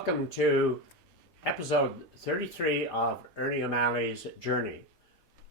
Welcome to episode 33 of Ernie O'Malley's Journey.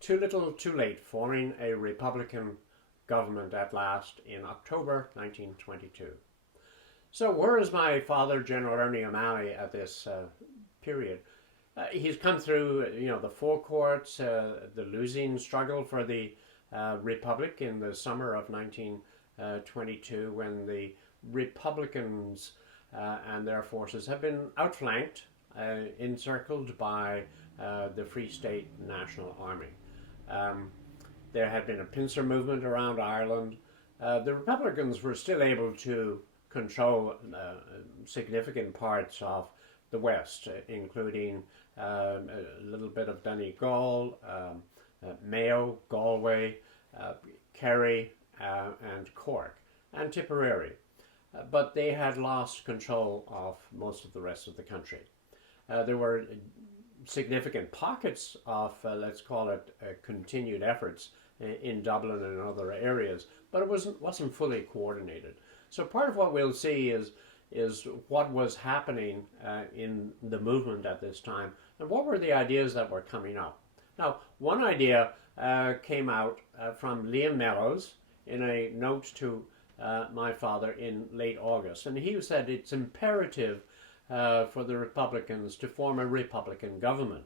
Too little, too late, forming a Republican government at last in October 1922. So where is my father, General Ernie O'Malley, at this period? He's come through, the four courts, the losing struggle for the Republic in the summer of 1922, when the Republicans and their forces have been outflanked, encircled by the Free State National Army. There had been a pincer movement around Ireland. The Republicans were still able to control significant parts of the West, including a little bit of Donegal, Mayo, Galway, Kerry, and Cork, and Tipperary. But they had lost control of most of the rest of the country. There were significant pockets of, let's call it, continued efforts in Dublin and other areas, but it wasn't fully coordinated. So part of what we'll see is what was happening in the movement at this time, and what were the ideas that were coming up. Now, one idea came out from Liam Mellows in a note to my father in late August, and he said it's imperative for the Republicans to form a Republican government.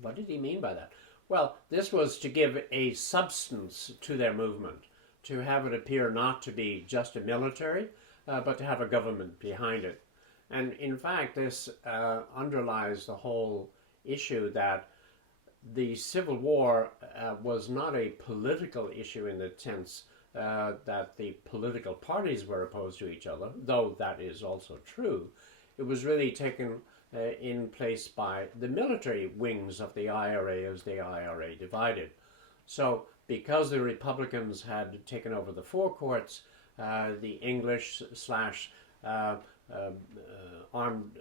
What did he mean by that? Well, this was to give a substance to their movement, to have it appear not to be just a military, but to have a government behind it. And in fact, this underlies the whole issue that the Civil War was not a political issue in the sense that the political parties were opposed to each other, though that is also true. It was really taken in place by the military wings of the IRA as the IRA divided. So because the Republicans had taken over the four courts, the English slash armed,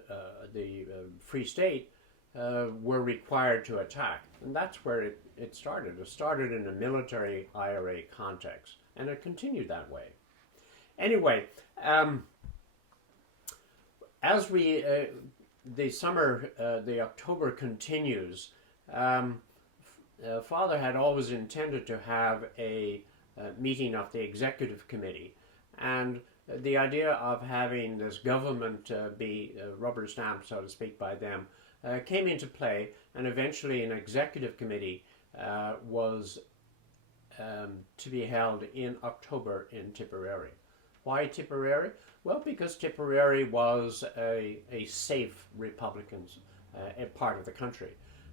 the Free State were required to attack. And that's where it started. It started in a military IRA context, and it continued that way. Anyway, as the summer, the October continues, Father had always intended to have a meeting of the executive committee, and the idea of having this government be rubber stamped, so to speak, by them came into play, and eventually an executive committee was to be held in October in Tipperary. Why Tipperary? Well, because Tipperary was a safe Republican part of the country.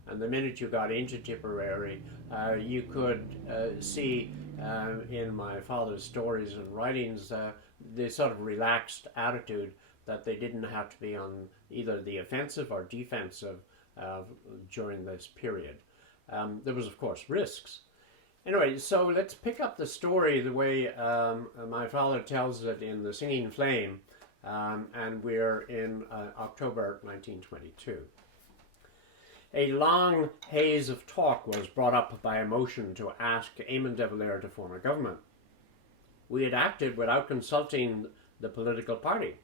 And the minute you got into Tipperary, you could see in my father's stories and writings the sort of relaxed attitude that they didn't have to be on either the offensive or defensive during this period. There was, of course, risks. Anyway, so let's pick up the story the way my father tells it in The Singing Flame, and we're in October 1922. A long haze of talk was brought up by a motion to ask Eamon de Valera to form a government. We had acted without consulting the political party.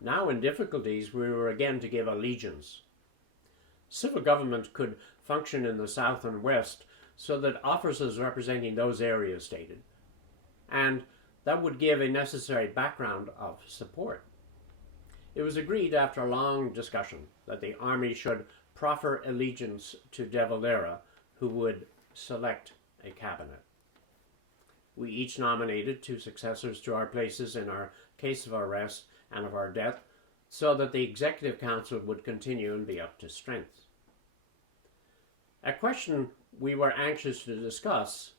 Now in difficulties, we were again to give allegiance. Civil government could function in the South and West so that officers representing those areas stated, and that would give a necessary background of support. It was agreed after a long discussion that the army should proffer allegiance to de Valera, who would select a cabinet. We each nominated two successors to our places in our case of arrest and of our death, so that the Executive Council would continue and be up to strength. A question we were anxious to discuss,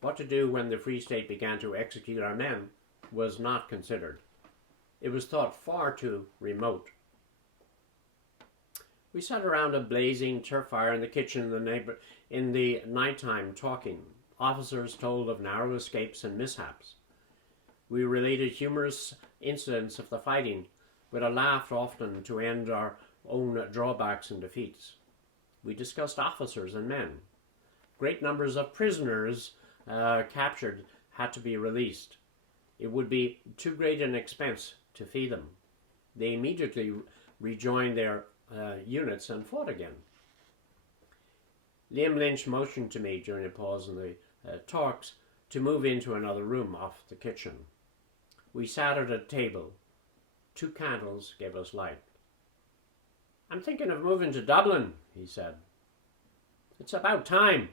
what to do when the Free State began to execute our men, was not considered. It was thought far too remote. We sat around a blazing turf fire in the kitchen in the nighttime talking. Officers told of narrow escapes and mishaps. We related humorous incidents of the fighting, with a laugh often to end our own drawbacks and defeats. We discussed officers and men. Great numbers of prisoners captured had to be released. It would be too great an expense to feed them. they immediately rejoined their units and fought again. Liam Lynch motioned to me during a pause in the talks to move into another room off the kitchen. We sat at a table. 2 candles gave us light. "I'm thinking of moving to Dublin," he said. "It's about time.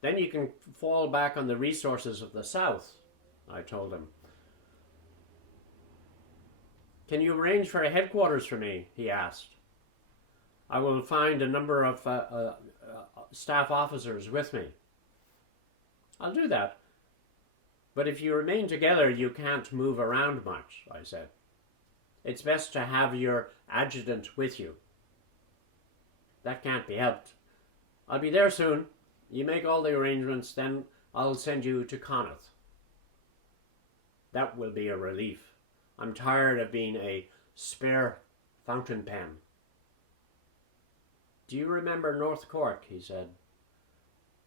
Then you can fall back on the resources of the South," I told him. "Can you arrange for a headquarters for me?" he asked. "I will find a number of staff officers with me." "I'll do that. But if you remain together, you can't move around much," I said. "It's best to have your adjutant with you." "That can't be helped. I'll be there soon. You make all the arrangements, then I'll send you to Connaught." "That will be a relief. I'm tired of being a spare fountain pen." "Do you remember North Cork?" he said.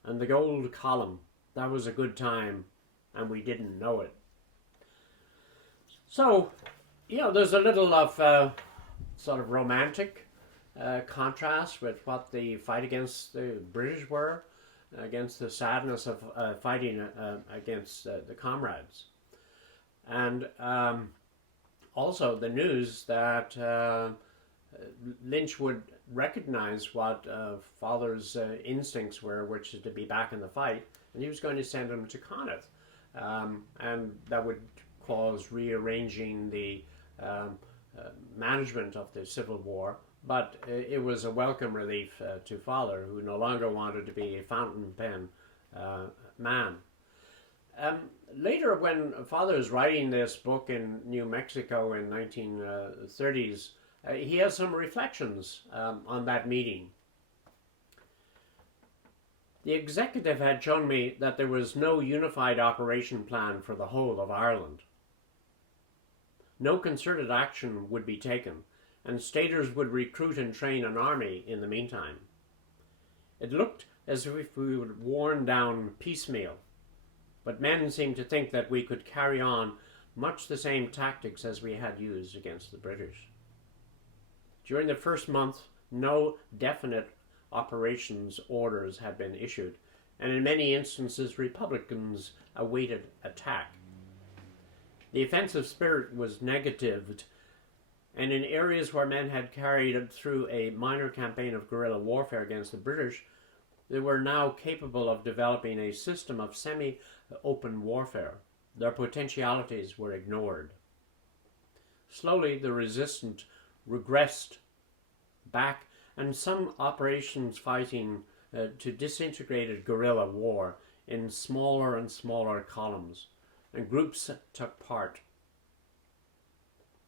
"And the Gold Column. That was a good time, and we didn't know it." So, there's a little of sort of romantic contrast with what the fight against the British were, against the sadness of fighting against the comrades. And also the news that Lynch would recognize what Father's instincts were, which is to be back in the fight, and he was going to send him to Connaught. And that would cause rearranging the management of the Civil War, but it was a welcome relief to Father, who no longer wanted to be a fountain pen man. Later, when Father is writing this book in New Mexico in 1930s, he has some reflections on that meeting. "The executive had shown me that there was no unified operation plan for the whole of Ireland. No concerted action would be taken, and staters would recruit and train an army in the meantime. It looked as if we were worn down piecemeal, but men seemed to think that we could carry on much the same tactics as we had used against the British. During the first month, no definite operations orders had been issued, and in many instances Republicans awaited attack. The offensive spirit was negatived, and in areas where men had carried through a minor campaign of guerrilla warfare against the British, they were now capable of developing a system of semi-open warfare. Their potentialities were ignored. Slowly the resistant regressed back, and some operations fighting to disintegrated guerrilla war in smaller and smaller columns, and groups took part.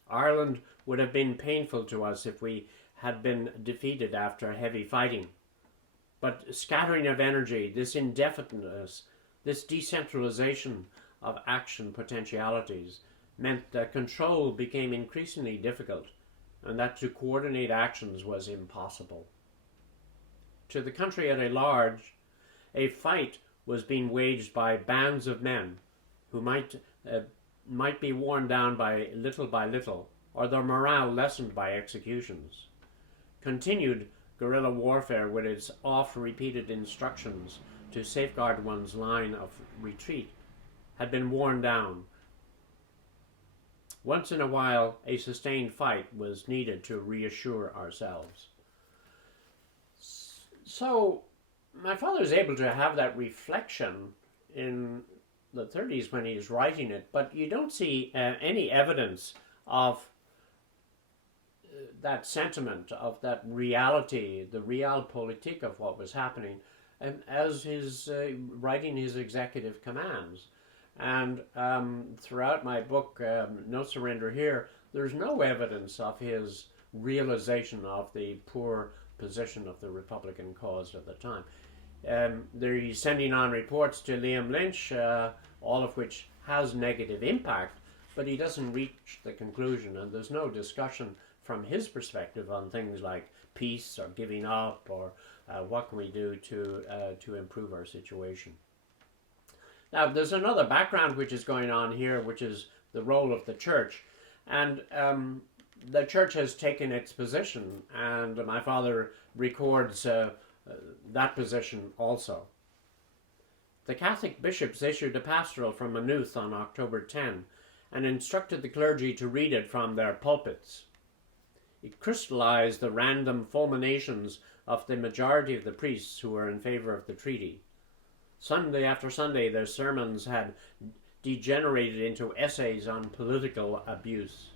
Ireland would have been painful to us if we had been defeated after heavy fighting. But scattering of energy, this indefiniteness, this decentralization of action potentialities meant that control became increasingly difficult, and that to coordinate actions was impossible. To the country at large, a fight was being waged by bands of men who might be worn down by little, or their morale lessened by executions. Continued guerrilla warfare, with its oft-repeated instructions to safeguard one's line of retreat, had been worn down. Once in a while, a sustained fight was needed to reassure ourselves. So, my father is able to have that reflection in the 30s when he's writing it, but you don't see any evidence of that sentiment, of that reality, the realpolitik of what was happening, as his writing his executive commands. And throughout my book, No Surrender Here, there's no evidence of his realization of the poor position of the Republican cause at the time. He's sending on reports to Liam Lynch, all of which has negative impact, but he doesn't reach the conclusion, and there's no discussion from his perspective on things like peace or giving up or what can we do to improve our situation. Now, there's another background which is going on here, which is the role of the church. And the church has taken its position, and my father records that position also. The Catholic bishops issued a pastoral from Maynooth on October 10 and instructed the clergy to read it from their pulpits. It crystallized the random fulminations of the majority of the priests who were in favor of the treaty. Sunday after Sunday, their sermons had degenerated into essays on political abuse.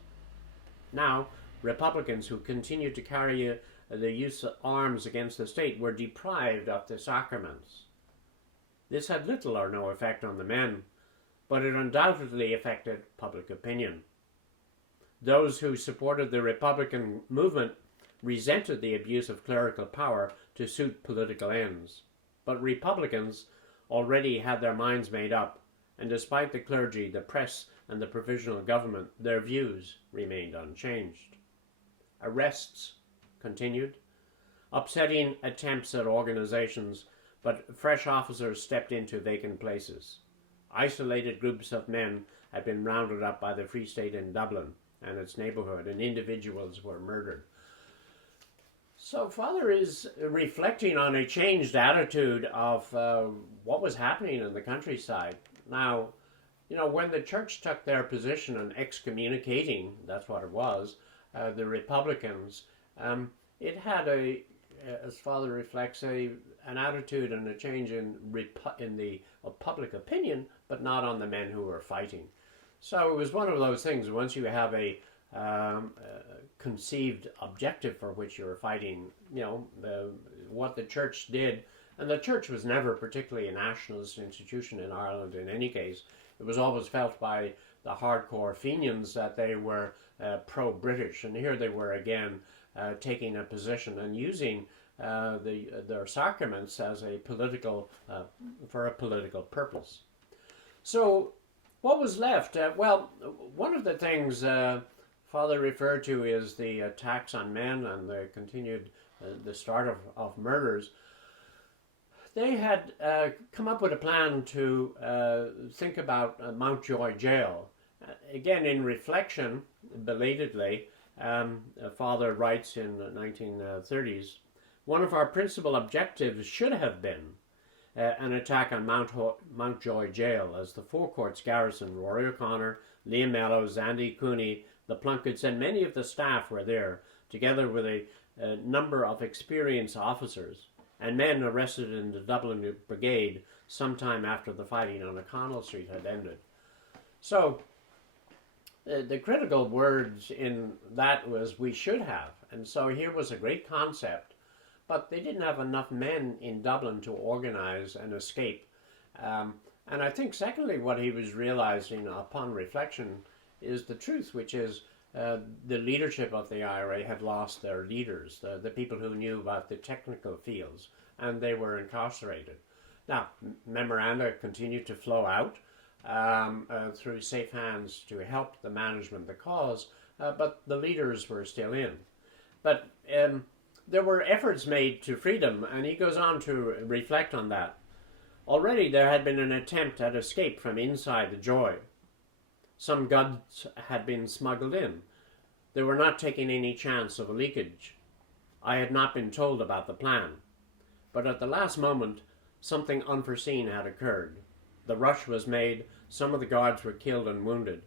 Now, Republicans who continued to carry the use of arms against the state were deprived of the sacraments. This had little or no effect on the men, but it undoubtedly affected public opinion. Those who supported the Republican movement resented the abuse of clerical power to suit political ends. But Republicans already had their minds made up, and despite the clergy, the press, and the provisional government, their views remained unchanged. Arrests continued, upsetting attempts at organizations, but fresh officers stepped into vacant places. Isolated groups of men had been rounded up by the Free State in Dublin and its neighborhood, and individuals were murdered. So Father is reflecting on a changed attitude of what was happening in the countryside. Now, when the church took their position on excommunicating, that's what it was, the Republicans, it had as Father reflects, an attitude and a change in the public opinion, but not on the men who were fighting. So it was one of those things. Once you have a conceived objective for which you were fighting, what the church did, and the church was never particularly a nationalist institution in Ireland in any case. It was always felt by the hardcore Fenians that they were pro-British, and here they were again taking a position and using their sacraments as for a political purpose. So what was left? Well, one of the things Father referred to is the attacks on men and the continued, the start of murders. They had come up with a plan to think about Mountjoy Jail. Again, in reflection, belatedly, Father writes in the 1930s, one of our principal objectives should have been an attack on Mountjoy Jail, as the Four Courts garrison, Rory O'Connor, Liam Mellows, Andy Cooney, the Plunketts, and many of the staff were there, together with a number of experienced officers and men arrested in the Dublin Brigade sometime after the fighting on O'Connell Street had ended. So the critical words in that was "we should have," and so here was a great concept, but they didn't have enough men in Dublin to organize an escape. And I think secondly what he was realizing upon reflection is the truth, which is the leadership of the IRA had lost their leaders, the people who knew about the technical fields, and they were incarcerated. Now, memoranda continued to flow out through safe hands to help the management of the cause, but the leaders were still in. But there were efforts made to freedom, and he goes on to reflect on that. Already there had been an attempt at escape from inside the Joy. Some goods had been smuggled in. They were not taking any chance of a leakage. I had not been told about the plan. But at the last moment, something unforeseen had occurred. The rush was made, some of the guards were killed and wounded,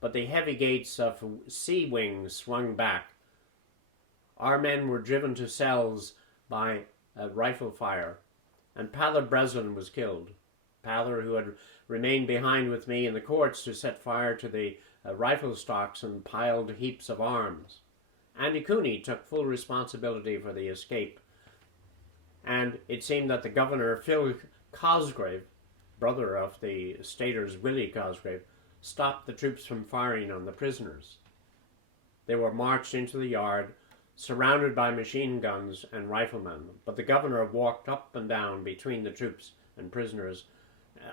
but the heavy gates of Sea Wing swung back. Our men were driven to cells by rifle fire, and Pather Breslin was killed. Pather, who had remained behind with me in the courts to set fire to the rifle stocks and piled heaps of arms. Andy Cooney took full responsibility for the escape, and it seemed that the governor, Phil Cosgrave, brother of the staters Willie Cosgrave, stopped the troops from firing on the prisoners. They were marched into the yard, surrounded by machine guns and riflemen, but the governor walked up and down between the troops and prisoners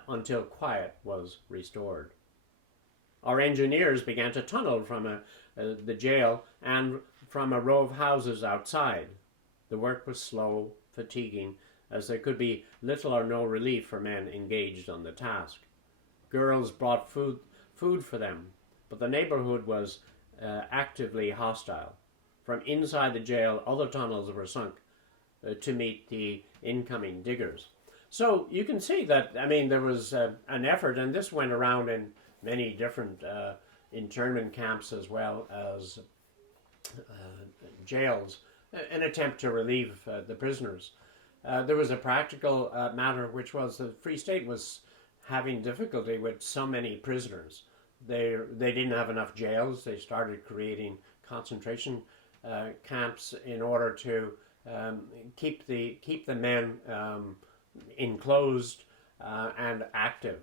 until quiet was restored. Our engineers began to tunnel from the jail and from a row of houses outside. The work was slow, fatiguing, as there could be little or no relief for men engaged on the task. Girls brought food for them, but the neighborhood was actively hostile. From inside the jail, other tunnels were sunk to meet the incoming diggers. So you can see that, I mean, there was an effort, and this went around in many different internment camps as well as jails, an attempt to relieve the prisoners. There was a practical matter, which was the Free State was having difficulty with so many prisoners. They didn't have enough jails. They started creating concentration camps in order to keep the men enclosed and active.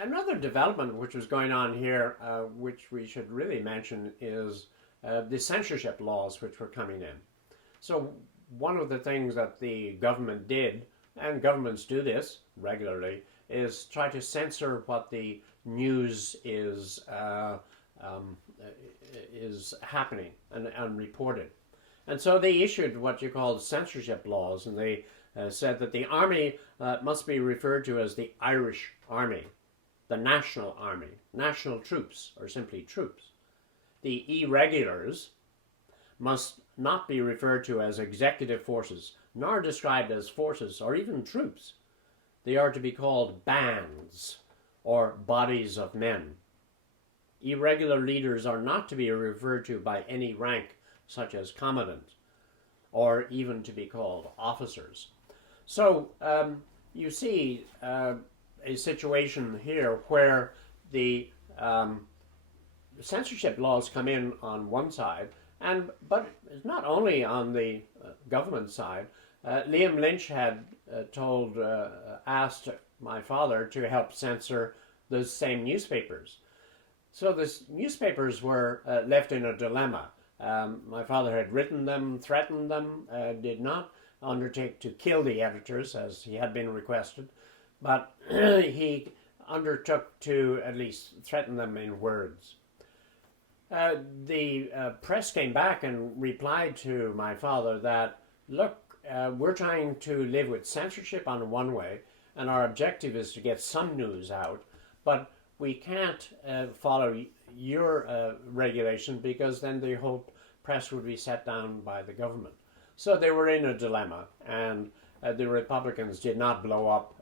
Another development which was going on here, which we should really mention, is the censorship laws which were coming in. So one of the things that the government did, and governments do this regularly, is try to censor what the news is happening and reported. And so they issued what you call censorship laws, and they said that the army must be referred to as the Irish Army, the National Army, national troops, or simply troops. The irregulars must not be referred to as executive forces, nor described as forces or even troops. They are to be called bands or bodies of men. Irregular leaders are not to be referred to by any rank, such as commandant, or even to be called officers. So you see a situation here where the censorship laws come in on one side, but it's not only on the government side. Liam Lynch had asked my father to help censor those same newspapers. So the newspapers were left in a dilemma. My father had written them, threatened them, did not undertake to kill the editors as he had been requested, but he undertook to at least threaten them in words. The press came back and replied to my father that, look, we're trying to live with censorship on one way, and our objective is to get some news out, but we can't follow your regulation because then the whole press would be set down by the government. So they were in a dilemma, and the Republicans did not blow up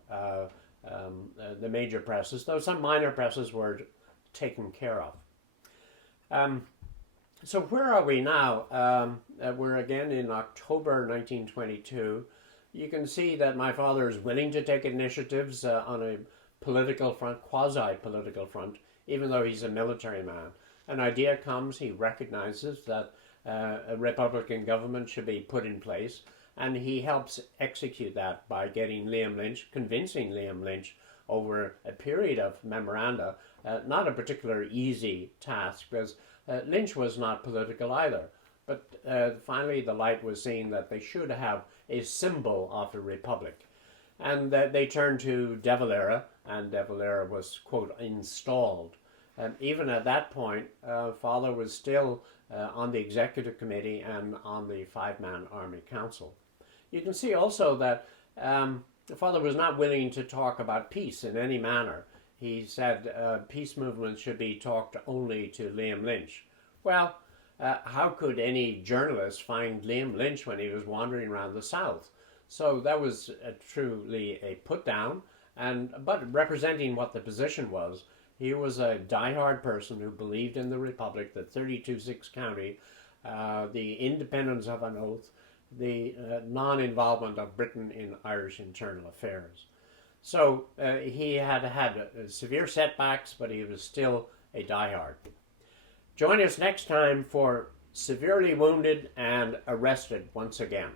the major presses, though some minor presses were taken care of. So where are we now? We're again in October 1922. You can see that my father is willing to take initiatives on a political front, quasi-political front, even though he's a military man. An idea comes, he recognizes that a Republican government should be put in place, and he helps execute that by getting Liam Lynch, convincing Liam Lynch over a period of memoranda, not a particular easy task, because Lynch was not political either. But finally the light was seen that they should have a symbol of the Republic. And they turned to De Valera, and De Valera was, quote, installed. Even at that point, Father was still on the executive committee and on the five-man Army Council. You can see also that Father was not willing to talk about peace in any manner. He said peace movements should be talked only to Liam Lynch. Well, how could any journalist find Liam Lynch when he was wandering around the South? So that was truly a put down, but representing what the position was. He was a diehard person who believed in the Republic, the 32-6 county, the independence of an oath, the non-involvement of Britain in Irish internal affairs. So he had severe setbacks, but he was still a diehard. Join us next time for Severely Wounded and Arrested Once Again.